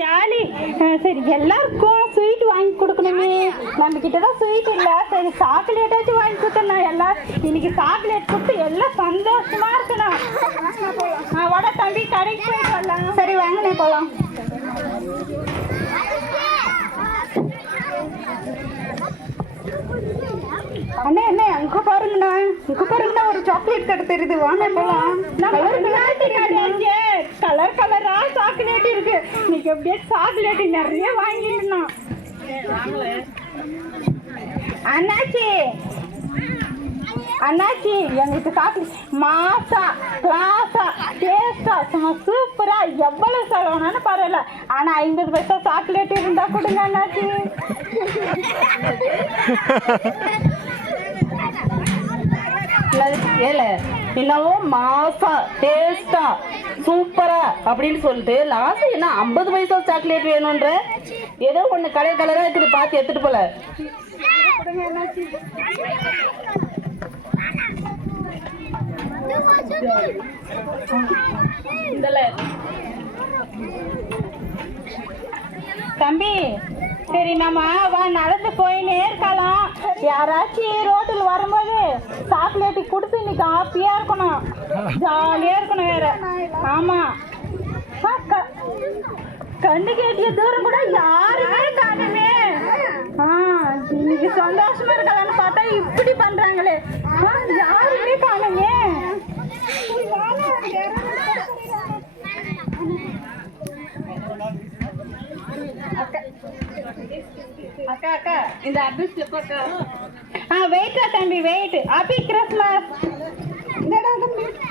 Jolly. சரி, எல்லாருக்கும் sweet வாங்கி கொடுக்கணுமே. நம்ம கிட்ட தான் ஸ்வீட் இல்லை. சரி, சாக்லேட்டாச்சும் வாங்கி கொடுத்தணும். எல்லாம் இன்னைக்கு சாக்லேட் கொடுத்து எல்லாம் சந்தோஷமா இருக்கணும். வட தம்பி கடைக்கு போயிட்டு வரலாம். சரி வாங்கினே போகலாம். அண்ணே அண்ணே அங்க பாருங்கண்ணா ஒரு சாக்லேட் கடை தெரியுது. வாங்க போலாம். கலர் கலரா சாக்லேட் இருக்கு. இன்னைக்கு அப்படியே சாக்லேட் நிறைய வாங்கிடணும். அண்ணாச்சி எங்களுக்கு சாக்லேட் மாசா கிளாஸா டேஸ்டா சூப்பரா எவ்வளவு செலவுனாலும் பரவாயில்ல. ஆனா 50 பைசா சாக்லேட் இருந்தா கொடுங்க அண்ணாச்சி. ஏல என்னவோ மாசா டேஸ்டா சூப்பரா அப்படின்னு சொல்லிட்டு லாஸ்ட் என்ன 50 பைசா சாக்லேட் வேணும்ன்ற ஏதோ ஒண்ணு கலர் கலரா இருக்குது பார்த்து எடுத்துட்டு போல. தம்பி சரி, நம்ம நடந்து போயினே இருக்கலாம். யாராச்சும் ரோட்டில் வரும்போது சாக்லேட்டு கொடுத்து இன்னைக்கு ஹாப்பியா இருக்கணும், ஜாலியா இருக்கணும். வேற ஆமா, கண்ணு கேட்டிய தூரம் கூட யாருமே காணுமே. இன்னைக்கு சந்தோஷமா இருக்கலாம்னு பார்த்தா இப்படி பண்றாங்களே. யாருமே காணுமே. அக்கா அக்கா இந்த அட்ரஸ் எப்பக்கா? வெயிட்டா தம்பி wait. Happy Christmas.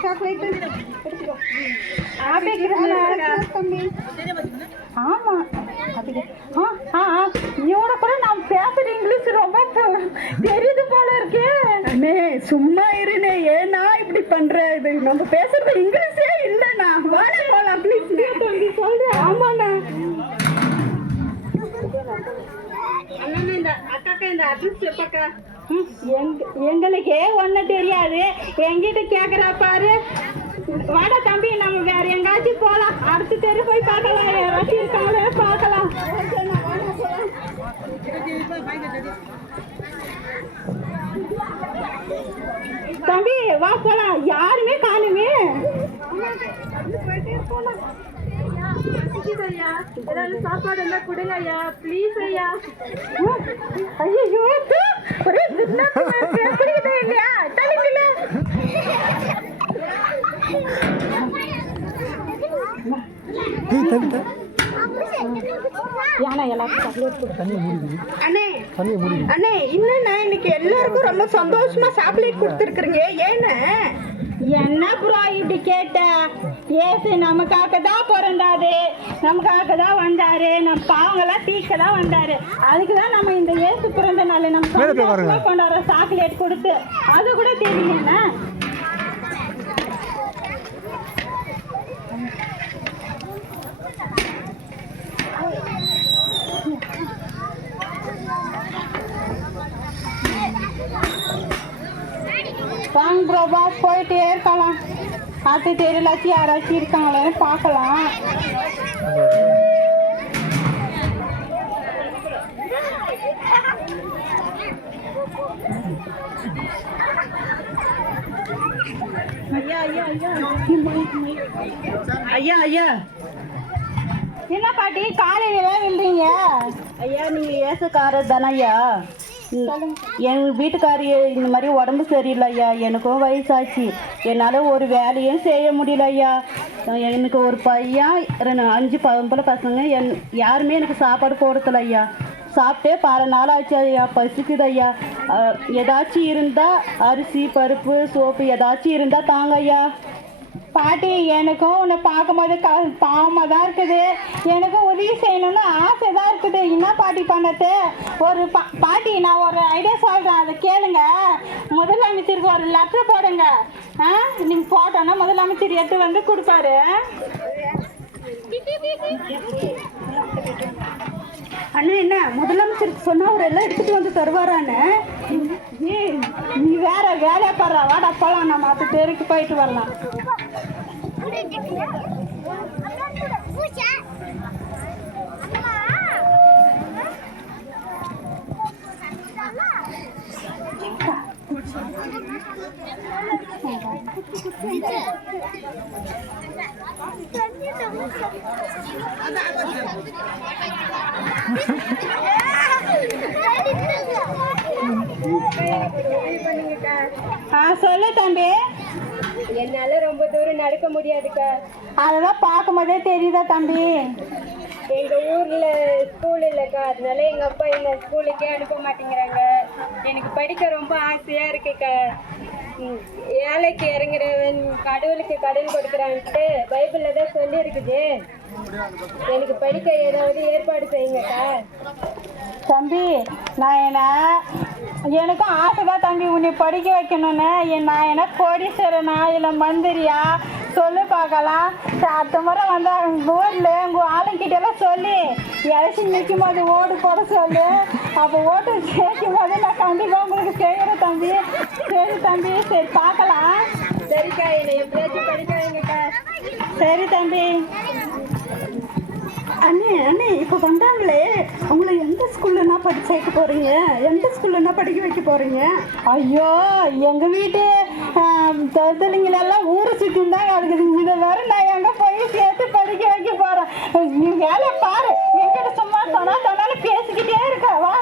Chocolate happy Christmas தம்பி. ஆமா இவனை கூட நான் பேசுற இங்கிலீஷ் ரொம்ப தெரியுது போல இருக்கு. அண்ணே சும்மா இருனே, ஏன்னா இப்படி பண்ற? இது நம்ம பேசுறது இங்கிலீஷே இல்லைண்ணா. வாட போலாம் ப்ளீஸ் தம்பி சொல்றேன். ஆமாண்ணா. எங்களுக்கே ஒண்ணு தெரியாது, எங்கிட்ட கேக்குறா பாரு. வாடா தம்பி, நம்ம வேற எங்காச்சும் போலாம். அடுத்த தெரு போய் பார்க்கலாம், யாராச்சும் இருக்காங்களே பார்க்கலாம். தம்பி வா போலாம். யாருமே காணுமே. சாப்பாடு எல்லாம் கொடுங்க ஐயா, ப்ளீஸ் ஐயா. ஐயோ ஒரே இல்லையா தலைவில. அண்ணே இல்லண்ணா, இன்னைக்கு எல்லாருக்கும் ரொம்ப சந்தோஷமா சாக்லேட் கொடுத்துருக்குறீங்க. ஏன்னு என்ன ப்ரோ இப்படி கேட்ட? ஏசு நமக்காக தான் பிறந்தாரு, நமக்காக தான் வந்தாரு, நம்ம பாவங்களாம் தீக்க தான் வந்தாரு. அதுக்கு தான் நம்ம இந்த ஏசு பிறந்த நாள் நம்ம கொண்டாடுற சாக்லேட் கொடுத்து. அது கூட தெரியலண்ணா. வாங்க ப்ரோ பாஸ், போயிட்டே இருக்கலாம். பார்த்து தெரியலாச்சும் யாராச்சும் இருக்காங்களேன்னு பார்க்கலாம். ஐயா ஐயா என்ன பாட்டி காலையில விழுறீங்க? ஐயா நீங்க ஏசுக்காரர் தானே ஐயா? என் வீட்டுக்காரி இந்த மாதிரி உடம்பு சரியில்லை ஐயா. எனக்கும் வயசாச்சு, என்னால் ஒரு வேலையும் செய்ய முடியல ஐயா. எனக்கு ஒரு பையன் 5 பொம்பளை பசங்க, யாருமே எனக்கு சாப்பாடு போடுறதில்ல ஐயா. சாப்பிட்டே பல நாள் ஆச்சு ஐயா, பசிக்குது ஐயா. ஏதாச்சும் இருந்தால் அரிசி பருப்பு சோப்பு ஏதாச்சும் இருந்தால் தாங்க ஐயா. பாட்டி எனக்கும் உன்னை பார்க்கும்போது பாவமாக தான் இருக்குது. எனக்கும் உதவி செய்யணும்னு ஆசை தான் இருக்குது. என்ன பாட்டி பண்ணது? ஒரு பாட்டி நான் ஒரு ஐடியா சொல்கிறேன், அதை கேளுங்க. முதலமைச்சருக்கு ஒரு லெட்டர் போடுங்க. நீங்கள் போட்டோன்னா முதலமைச்சர் எடுத்து வந்து கொடுப்பாரு. அண்ணா என்ன முதலமைச்சருக்கு சொன்னா அவர் எல்லாம் எடுத்துட்டு வந்து தருவாரான்னு? நீ வேற வேலையை பாடுறா. வாடா போலாம், நம்ம அது தெருக்கு போயிட்டு வரலாம். சொல்லு தம்பி. என்னால ரொம்ப தூரம் நடக்க முடியாதுக்கா. அதெல்லாம் பார்க்கும்போதே தெரியுதா தம்பி? எங்க ஊர்ல ஸ்கூல் இல்லைக்கா, அதனால எங்க அப்பா என்ன ஸ்கூலுக்கே அனுப்ப மாட்டேங்கிறாங்க. எனக்கு படிக்க ரொம்ப ஆசையா இருக்குக்கா. ஏழைக்கு இறங்குறவன் கடவுளுக்கு கடன் கொடுக்குறான்ட்டு பைபிள்ல தான் சொல்லி இருக்குது. எனக்கு படிக்க ஏதாவது ஏற்பாடு செய்யுங்கக்கா. தம்பி, எனக்கும் ஆசை தான் தம்பி உன்னை படிக்க வைக்கணும்னு. நான் என்ன கோடீஸ்வரனா இல்லை மந்திரியா சொல்லு பார்க்கலாம். அடுத்த முறை வந்து ஊரில் உங்கள் ஆளுங்கிட்டெல்லாம் சொல்லி எலெக்ஷன் நிற்கும் போது ஓட்டு போட சொல்லு. அப்போ ஓட்டு சேர்க்கும் போது நான் கண்டிப்பாக உங்களுக்கு செய்கிறேன் தம்பி. சரி தம்பி, சரி பார்க்கலாம். சரிக்கா, என்னை எப்படியாச்சும் படிக்க வைங்கக்கா. சரி தம்பி. அண்ணே இப்போ வந்தாங்களே, அவங்கள எந்த ஸ்கூல்லனா படிக்க வைக்க போகிறீங்க? எந்த ஸ்கூல்லனா படிக்க வைக்க போகிறீங்க? ஐயோ, எங்கள் வீட்டு தொழிலைங்களெல்லாம் ஊரை சுற்றின்னு தான் இருக்குது. இதை வேறு நான் எங்கே போய் சேர்த்து படிக்க வைக்க போகிறேன். நீ வேலை பாரு. என்கிட்ட சும்மா சொன்னாலும் பேசிக்கிட்டே இருக்காவா?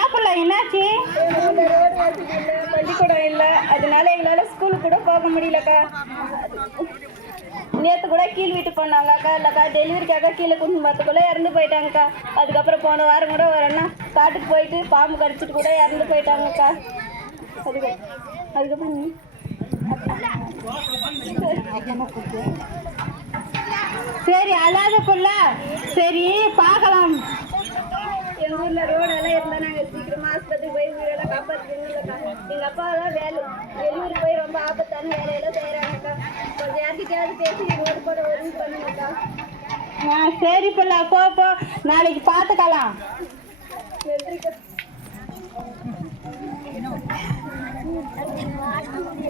ஏப்பில்ல என்னாச்சு? பள்ளிக்கூடம் இல்லை, அதனால எங்களால் ஸ்கூலுக்கு கூட போக முடியலக்கா. நேற்று கூட கீழ் வீட்டு போனாங்கக்கா. இல்லைக்கா, டெலிவரிக்காக கீழே கொண்டு வரத்துக்குள்ளே இறந்து போயிட்டாங்கக்கா. அதுக்கப்புறம் போன வாரம் கூட ஒரு அண்ணா காட்டுக்கு போயிட்டு பாம்பு கடிச்சிட்டு கூட இறந்து போயிட்டாங்கக்கா. அதுக்கப்புறம் சரி, அழாத புள்ள. சரி பார்க்கலாம். எங்கள் ஊரில் ரோடெல்லாம் இருந்தால் நாங்கள் சீக்கிரமாக ஆஸ்பத்திரிக்கு போய் உயிரெல்லாம் காப்பாற்றுவீங்கல்லக்கா. எங்கள் அப்பா தான் வெளியூருக்கு போய் ரொம்ப ஆபத்தான வேலையெல்லாம் செய்கிறாங்கக்கா. கொஞ்சம் யார்கிட்டயாவது பேசி ரோடு போட உதவி பண்ணுங்கக்கா. சரி புள்ள, போ, நாளைக்கு பார்த்துக்கலாம். நன்றிக்கா.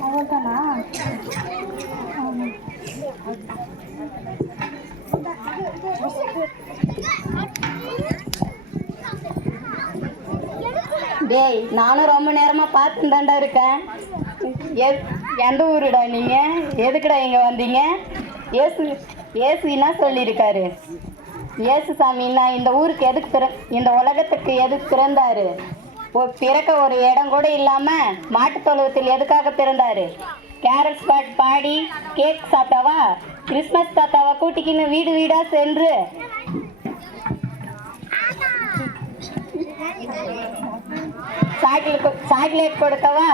அவ்வளோதானா? டேய், நானும் ரொம்ப நேரமாக பார்த்துன்னு தாண்டா இருக்கேன். எந்த ஊருடா நீங்கள்? எதுக்குடா இங்கே வந்தீங்க? ஏசு என்ன சொல்லியிருக்காரு? ஏசு சாமின்னா இந்த ஊருக்கு எதுக்கு இந்த உலகத்துக்கு எதுக்கு பிறந்தாரு? பிறக்க ஒரு இடம் கூட இல்லாமல் மாட்டுத் தொழுவத்தில் எதுக்காக பிறந்தாரு? கேரட் ஸ்பாட் பாடி கேக் சாப்பிட்டாவா? கிறிஸ்மஸ் தாத்தாவா கூட்டிக்கின்னு வீடு வீடாக சென்று சாக்லேட் கொடுக்கவா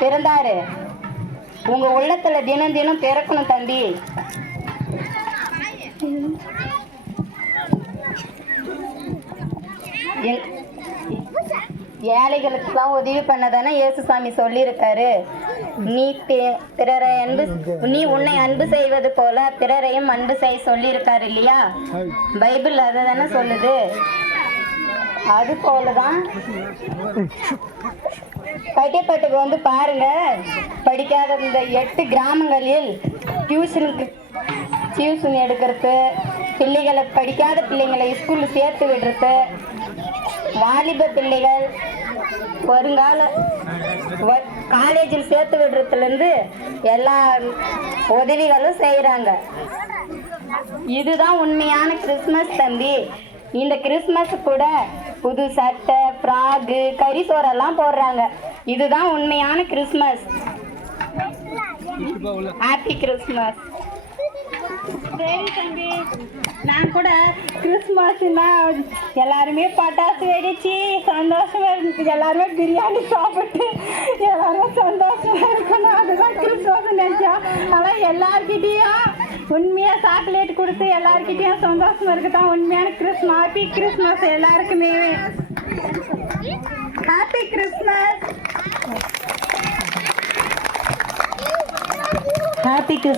பிறந்தாரு? உங்க உள்ளத்துல தினம் தினம் பிறக்கணும் தம்பி. ஏழைகளுக்குலாம் உதவி பண்ணதானே இயேசுசாமி சொல்லியிருக்காரு. நீ உன்னை அன்பு செய்வது போல பிறரையும் அன்பு செய்ய சொல்லியிருக்காரு இல்லையா? பைபிள் அதை தானே சொல்லுது. அது போலதான் பட்டியப்பட்டுக்கு வந்து பாருங்க, படிக்காத இந்த 8 கிராமங்களில் டியூஷன் எடுக்கிறது, பிள்ளைகளை படிக்காத பிள்ளைங்களை ஸ்கூலில் சேர்த்து விடுறது, வாலிப பிள்ளைகள் வருங்கால காலேஜில் சேர்த்து விடுறதுலேருந்து எல்லா உதவிகளும் செய்கிறாங்க. இதுதான் உண்மையான கிறிஸ்மஸ் தம்பி. இந்த கிறிஸ்மஸ் கூட புது சட்டை, ஃப்ராகு, கரிசோரெல்லாம் போடுறாங்க. இதுதான் உண்மையான கிறிஸ்மஸ். Happy Christmas. சரி தம்பி, நான் கூட கிறிஸ்மஸ்னா எல்லாருமே பட்டாசு வெடிச்சு சந்தோஷமா இருக்கு, எல்லாருமே பிரியாணி சாப்பிட்டு எல்லாருமே சந்தோஷமா இருக்கணும், அதுதான் கிறிஸ்மஸ் நினைச்சோம். ஆனால் எல்லார்கிட்டையும் உண்மையாக சாக்லேட் கொடுத்து எல்லார்கிட்டையும் சந்தோஷமா இருக்குதான் உண்மையான கிறிஸ்மஸ். ஹாப்பி கிறிஸ்மஸ் எல்லாருக்குமே. Happy Christmas. Happy Christmas.